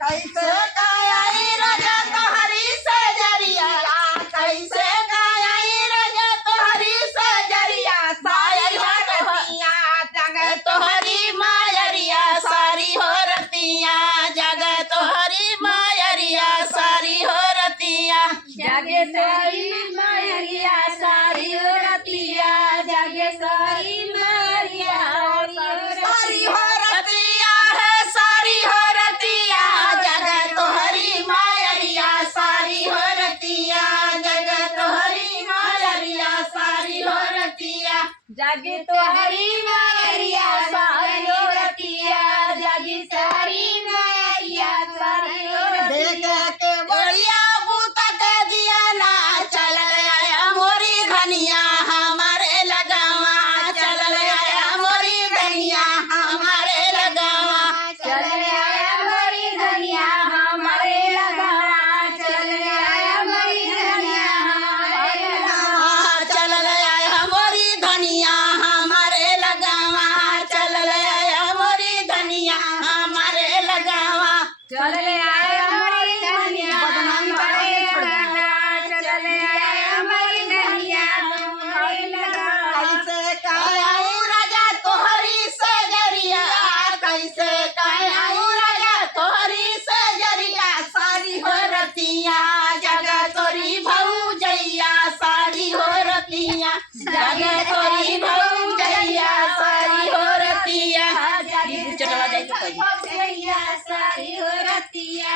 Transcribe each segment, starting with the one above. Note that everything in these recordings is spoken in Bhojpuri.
कैसे कायाई राजा तोहरी सजरिया, कैसे कायाई राजा तोहरी सजरिया, सारी हो रतिया जग तोहरी मायरिया, सारी हो रतिया जग तोहरी मायरिया, सारी हो रतिया जागे सारी मायरिया, सारी हो रतिया, जागे सारी मायरिया, सारी हो रतिया है, सारी हो रतिया जग तोहरी मायरिया, सारी हो रतिया जग तोहरी मायरिया, सारी हो रतिया जागे तोहरी मायरिया, सारी हो रतिया, जागे सारी मायरिया, सारी हो देख रतिया। के बढ़िया बूता के दिया ना, चल आया मोरी धनिया हमारे लगावा, चल आया मोरी धनिया हमारे लगावा, चल आया हमारी धनिया हमारे लगावा, चल आया हमारी धनिया हमारे लगावा, चल आया मोरी धनिया हमारे लगावा, चल आया मोरी धनिया हमारे लगावा, चल आया हमारी धनिया हमारे लगावा, चल आया हमारी धनिया हमारे लगावा। कैसे कायाऊ राजा तोहरी सजरिया, कैसे कायाऊ राजा तोहरी सजरिया, सारी हो रतिया जग तोरी भौजैया, सारी हो रतिया जग तोरी भौजैया, सारी हो रतिया भौजैया, सारी हो रतिया,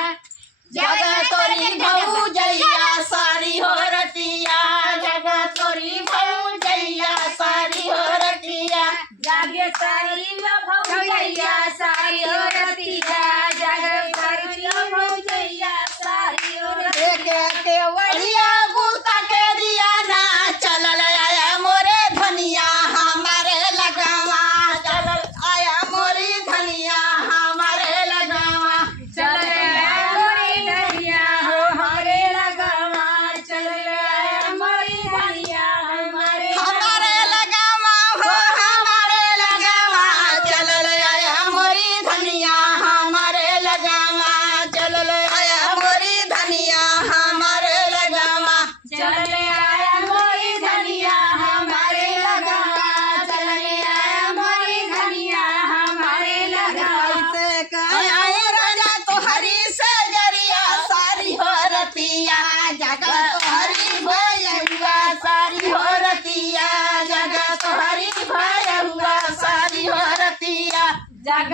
जग तोरी भौजैया, सारी हो रतिया जग तोरी भौजैया, सारी हो रतिया जागे सारी भौजैया, सारी हो रतिया, जागे सारी भौजैया, सारी हो रतिया। देख के बढ़िया बूता के दिया ना, चल आया मोरे धनिया हमारे लगावा, चल आया मोरी धनिया हमारे लगावा, चल आया हमारी धनिया हमारे लगावा, चल आया हमारी धनिया हमारे हमारे लगावा हो हमारे लगावा, चल आया मोरी धनिया हमारे लगावा, चल आया मोरी धनिया हमारे लगावा, चल आया हमारी धनिया हमारे लगावा, चल आया हमारी धनिया हमारे लगावा। कैसे कायाई राजा तोहरी सजरिया, सारी हो रतिया जग तोहरी भैया, सारी हो रतिया जग तोहरी भैया, सारी हो रतिया जग